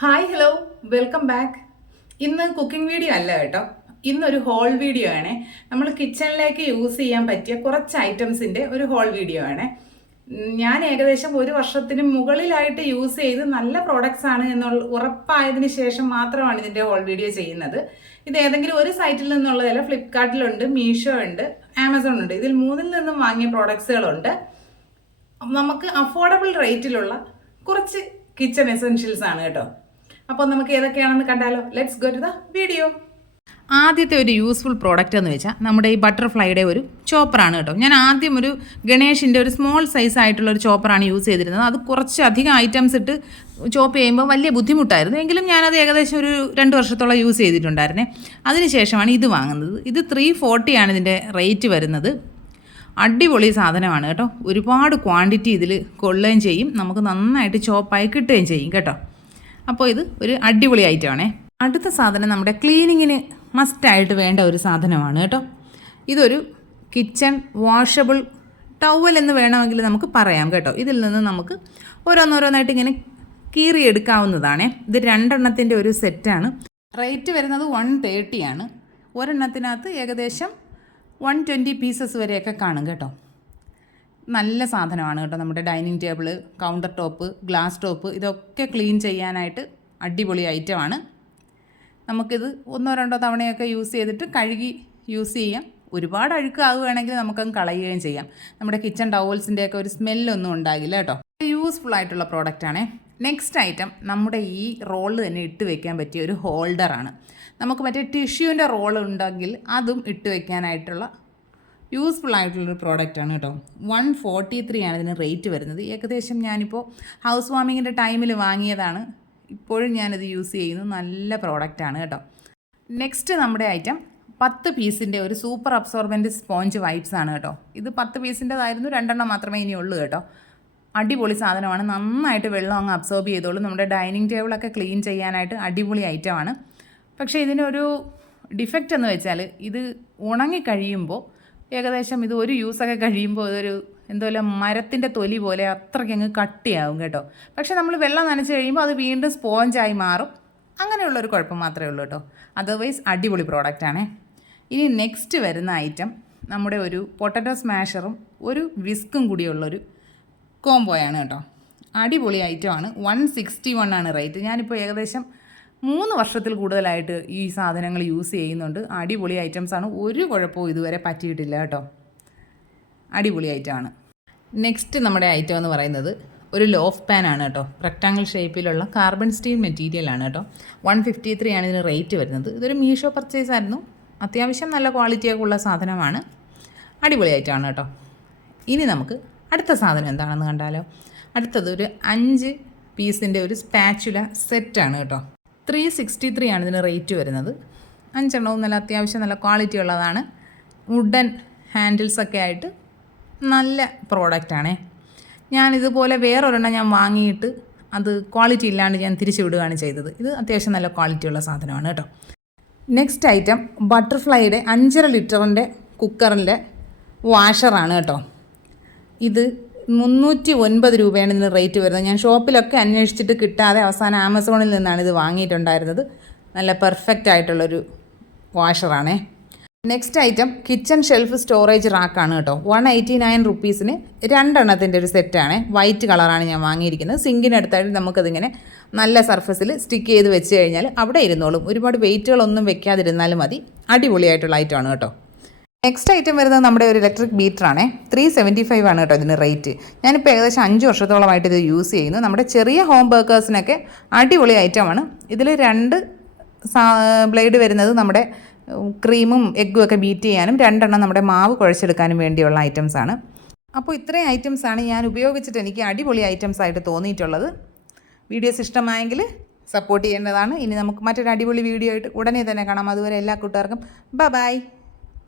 Hi hello welcome back. ഇന്ന് cooking video അല്ല കേട്ടോ, ഇന്നൊരു ഹോൾ വീഡിയോ ആണ്. നമ്മൾ കിച്ചണിലേക്ക് യൂസ് ചെയ്യാൻ പറ്റിയ കുറച്ച് ഐറ്റംസിൻ്റെ ഒരു ഹോൾ വീഡിയോ ആണ്. ഞാൻ ഏകദേശം ഒരു വർഷത്തിന് മുകളിലായിട്ട് യൂസ് ചെയ്ത് നല്ല പ്രോഡക്റ്റ്സ് ആണ് എന്നുള്ള ഉറപ്പായതിന് ശേഷം മാത്രമാണ് ഇതിൻ്റെ ഹോൾ വീഡിയോ ചെയ്യുന്നത്. ഇത് ഏതെങ്കിലും ഒരു സൈറ്റിൽ നിന്നുള്ളതല്ല, ഫ്ലിപ്കാർട്ടിലുണ്ട്, മീഷോ ഉണ്ട്, ആമസോൺ ഉണ്ട്. ഇതിൽ മൂന്നിൽ നിന്നും വാങ്ങിയ പ്രോഡക്ട്സുകളുണ്ട്. നമുക്ക് അഫോർഡബിൾ റേറ്റിലുള്ള കുറച്ച് കിച്ചൺ എസെൻഷ്യൽസ് ആണ് കേട്ടോ. അപ്പോൾ നമുക്ക് ഏതൊക്കെയാണെന്ന് കണ്ടാലോ. Let's go to the video. ആദ്യത്തെ ഒരു യൂസ്ഫുൾ പ്രോഡക്റ്റ് എന്ന് വെച്ചാൽ നമ്മുടെ ഈ ബട്ടർഫ്ലൈയുടെ ഒരു ചോപ്പറാണ് കേട്ടോ. ഞാൻ ആദ്യം ഒരു ഗണേഷിൻ്റെ ഒരു സ്മോൾ സൈസ് ആയിട്ടുള്ള ഒരു ചോപ്പറാണ് യൂസ് ചെയ്തിരുന്നത്. അത് കുറച്ച് അധികം ഐറ്റംസ് ഇട്ട് ചോപ്പ് ചെയ്യുമ്പോൾ വലിയ ബുദ്ധിമുട്ടായിരുന്നു. എങ്കിലും ഞാനത് ഏകദേശം ഒരു 2 വർഷത്തോളം യൂസ് ചെയ്തിട്ടുണ്ടായിരുന്നേ. അതിനുശേഷമാണ് ഇത് വാങ്ങുന്നത്. ഇത് 340 ആണ് ഇതിൻ്റെ റേറ്റ് വരുന്നത്. അടിപൊളി സാധനമാണ് കേട്ടോ. ഒരുപാട് ക്വാണ്ടിറ്റി ഇതിൽ കൊള്ളുകയും ചെയ്യും, നമുക്ക് നന്നായിട്ട് ചോപ്പായി കിട്ടുകയും ചെയ്യും കേട്ടോ. അപ്പോൾ ഇത് ഒരു അടിപൊളി ഐറ്റമാണേ. അടുത്ത സാധനം നമ്മുടെ ക്ലീനിങ്ങിന് മസ്റ്റായിട്ട് വേണ്ട ഒരു സാധനമാണ് കേട്ടോ. ഇതൊരു കിച്ചൺ വാഷബിൾ ടവൽ എന്ന് വേണമെങ്കിൽ നമുക്ക് പറയാം കേട്ടോ. ഇതിൽ നിന്ന് നമുക്ക് ഓരോന്നോരോന്നായിട്ട് ഇങ്ങനെ കീറിയെടുക്കാവുന്നതാണേ. ഇത് 2 എണ്ണത്തിൻ്റെ ഒരു സെറ്റാണ്. റേറ്റ് വരുന്നത് 130 ആണ്. ഒരെണ്ണത്തിനകത്ത് ഏകദേശം 120 പീസസ് വരെയൊക്കെ കാണും കേട്ടോ. നല്ല സാധനമാണ് കേട്ടോ. നമ്മുടെ dining table, counter top, glass top ഇതൊക്കെ ക്ലീൻ ചെയ്യാനായിട്ട് അടിപൊളി ഐറ്റമാണ്. നമുക്കിത് 1-2 തവണയൊക്കെ യൂസ് ചെയ്തിട്ട് കഴുകി യൂസ് ചെയ്യാം. ഒരുപാട് അഴുക്കാവുകയാണെങ്കിൽ നമുക്കത് കളയുകയും ചെയ്യാം. നമ്മുടെ കിച്ചൺ ടവൽസിൻ്റെയൊക്കെ ഒരു സ്മെല്ലൊന്നും ഉണ്ടാകില്ല കേട്ടോ. യൂസ്ഫുൾ ആയിട്ടുള്ള പ്രോഡക്റ്റാണേ. നെക്സ്റ്റ് ഐറ്റം നമ്മുടെ ഈ റോള് തന്നെ ഇട്ട് വെക്കാൻ പറ്റിയ ഒരു ഹോൾഡറാണ്. നമുക്ക് മറ്റേ ടിഷ്യൂവിൻ്റെ റോൾ ഉണ്ടെങ്കിൽ അതും ഇട്ട് വെക്കാനായിട്ടുള്ള യൂസ്ഫുൾ ആയിട്ടുള്ളൊരു പ്രോഡക്റ്റാണ് കേട്ടോ. 143 ആണ് ഇതിന് റേറ്റ് വരുന്നത്. ഏകദേശം ഞാനിപ്പോൾ ഹൗസ് വാമിങ്ങിൻ്റെ ടൈമിൽ വാങ്ങിയതാണ്. ഇപ്പോഴും ഞാനിത് യൂസ് ചെയ്യുന്നു. നല്ല പ്രോഡക്റ്റാണ് കേട്ടോ. നെക്സ്റ്റ് നമ്മുടെ ഐറ്റം 10 പീസിൻ്റെ ഒരു സൂപ്പർ അബ്സോർബൻറ്റ് സ്പോഞ്ച് വൈപ്സ് ആണ് കേട്ടോ. ഇത് 10 പീസിൻ്റെതായിരുന്നു, 2 എണ്ണം മാത്രമേ ഇനിയുള്ളൂ കേട്ടോ. അടിപൊളി സാധനമാണ്. നന്നായിട്ട് വെള്ളം അങ്ങ് അബ്സോർബ് ചെയ്തോളും. നമ്മുടെ ഡൈനിങ് ടേബിളൊക്കെ ക്ലീൻ ചെയ്യാനായിട്ട് അടിപൊളി ഐറ്റമാണ്. പക്ഷേ ഇതിനൊരു ഡിഫക്റ്റ് എന്ന് വെച്ചാൽ ഇത് ഉണങ്ങിക്കഴിയുമ്പോൾ ഏകദേശം ഇത് ഒരു യൂസൊക്കെ കഴിയുമ്പോൾ ഇതൊരു എന്തോലും മരത്തിൻ്റെ തൊലി പോലെ അത്രയ്ക്കങ്ങ് കട്ടിയാവും കേട്ടോ. പക്ഷേ നമ്മൾ വെള്ളം നനച്ച് കഴിയുമ്പോൾ അത് വീണ്ടും സ്പോഞ്ചായി മാറും. അങ്ങനെയുള്ളൊരു കുഴപ്പം മാത്രമേ ഉള്ളൂ കേട്ടോ. അതർവൈസ് അടിപൊളി പ്രോഡക്റ്റാണേ. ഇനി നെക്സ്റ്റ് വരുന്ന ഐറ്റം നമ്മുടെ ഒരു പൊട്ടറ്റോ സ്മാഷറും ഒരു വിസ്കും കൂടിയുള്ളൊരു കോംബോയാണ് കേട്ടോ. അടിപൊളി ഐറ്റമാണ്. 161 ആണ് റേറ്റ്. ഞാനിപ്പോൾ ഏകദേശം 3 വർഷത്തിൽ കൂടുതലായിട്ട് ഈ സാധനങ്ങൾ യൂസ് ചെയ്യുന്നുണ്ട്. അടിപൊളി ഐറ്റംസാണ്. ഒരു കുഴപ്പവും ഇതുവരെ പറ്റിയിട്ടില്ല കേട്ടോ. അടിപൊളി ഐറ്റമാണ്. നെക്സ്റ്റ് നമ്മുടെ ഐറ്റം എന്ന് പറയുന്നത് ഒരു ലോഫ് പാൻ ആണ് കേട്ടോ. റെക്ടാങ്കിൾ ഷേപ്പിലുള്ള കാർബൺ സ്റ്റീൽ മെറ്റീരിയലാണ് കേട്ടോ. 153 ആണ് ഇതിന് റേറ്റ് വരുന്നത്. ഇതൊരു മീഷോ പർച്ചേസ് ആയിരുന്നു. അത്യാവശ്യം നല്ല ക്വാളിറ്റിയൊക്കെ ഉള്ള സാധനമാണ്. അടിപൊളി ഐറ്റമാണ് കേട്ടോ. ഇനി നമുക്ക് അടുത്ത സാധനം എന്താണെന്ന് കണ്ടാലോ. അടുത്തത് ഒരു 5 പീസിൻ്റെ ഒരു സ്പാച്ചുല സെറ്റാണ് കേട്ടോ. 363 ആണ് ഇതിന് റേറ്റ് വരുന്നത്. 5 എണ്ണവും നല്ല അത്യാവശ്യം നല്ല ക്വാളിറ്റി ഉള്ളതാണ്. വുഡൻ ഹാൻഡിൽസൊക്കെ ആയിട്ട് നല്ല പ്രോഡക്റ്റാണേ. ഞാനിതുപോലെ വേറൊരെണ്ണം ഞാൻ വാങ്ങിയിട്ട് അത് ക്വാളിറ്റി ഇല്ലാണ്ട് ഞാൻ തിരിച്ചു വിടുകയാണ് ചെയ്തത്. ഇത് അത്യാവശ്യം നല്ല ക്വാളിറ്റിയുള്ള സാധനമാണ് കേട്ടോ. നെക്സ്റ്റ് ഐറ്റം ബട്ടർഫ്ലൈയുടെ 5.5 ലിറ്ററിൻ്റെ കുക്കറിൻ്റെ വാഷറാണ് കേട്ടോ. ഇത് 309 രൂപയാണ് ഇതിന് റേറ്റ് വരുന്നത്. ഞാൻ ഷോപ്പിലൊക്കെ അന്വേഷിച്ചിട്ട് കിട്ടാതെ അവസാനം ആമസോണിൽ നിന്നാണ് ഇത് വാങ്ങിയിട്ടുണ്ടായിരുന്നത്. നല്ല പെർഫെക്റ്റ് ആയിട്ടുള്ളൊരു വാഷറാണേ. Next item kitchen shelf storage റാക്കാണ് കേട്ടോ. 189 റുപ്പീസിന് 2 എണ്ണത്തിൻ്റെ ഒരു സെറ്റാണ്. വൈറ്റ് കളറാണ് ഞാൻ വാങ്ങിയിരിക്കുന്നത്. സിങ്കിനടുത്തായിട്ട് നമുക്കതിങ്ങനെ നല്ല സർഫസിൽ സ്റ്റിക്ക് ചെയ്ത് വെച്ച് കഴിഞ്ഞാൽ അവിടെ ഇരുന്നോളും. ഒരുപാട് വെയിറ്റുകളൊന്നും വെക്കാതിരുന്നാലും മതി. അടിപൊളിയായിട്ടുള്ള ഐറ്റമാണ് കേട്ടോ. നെക്സ്റ്റ് ഐറ്റം വരുന്നത് നമ്മുടെ ഒരു ഇലക്ട്രിക് ബീറ്ററാണേ. 375 ആണ് കേട്ടോ ഇതിന് റേറ്റ്. ഞാനിപ്പോൾ ഏകദേശം 5 വർഷത്തോളമായിട്ട് ഇത് യൂസ് ചെയ്യുന്നു. നമ്മുടെ ചെറിയ ഹോം ബേക്കേഴ്സിനൊക്കെ അടിപൊളി ഐറ്റമാണ്. ഇതിൽ 2 ബ്ലേഡ് വരുന്നത് നമ്മുടെ ക്രീമും എഗ്ഗും ഒക്കെ ബീറ്റ് ചെയ്യാനും 2 എണ്ണം നമ്മുടെ മാവ് കുഴച്ചെടുക്കാനും വേണ്ടിയുള്ള ഐറ്റംസാണ്. അപ്പോൾ ഇത്രയും ഐറ്റംസാണ് ഞാൻ ഉപയോഗിച്ചിട്ട് എനിക്ക് അടിപൊളി ഐറ്റംസ് ആയിട്ട് തോന്നിയിട്ടുള്ളത്. വീഡിയോസ് ഇഷ്ടമായെങ്കിൽ സപ്പോർട്ട് ചെയ്യേണ്ടതാണ്. ഇനി നമുക്ക് മറ്റൊരു അടിപൊളി വീഡിയോ ആയിട്ട് ഉടനെ തന്നെ കാണാം. അതുവരെ എല്ലാ കൂട്ടുകാർക്കും ബൈ.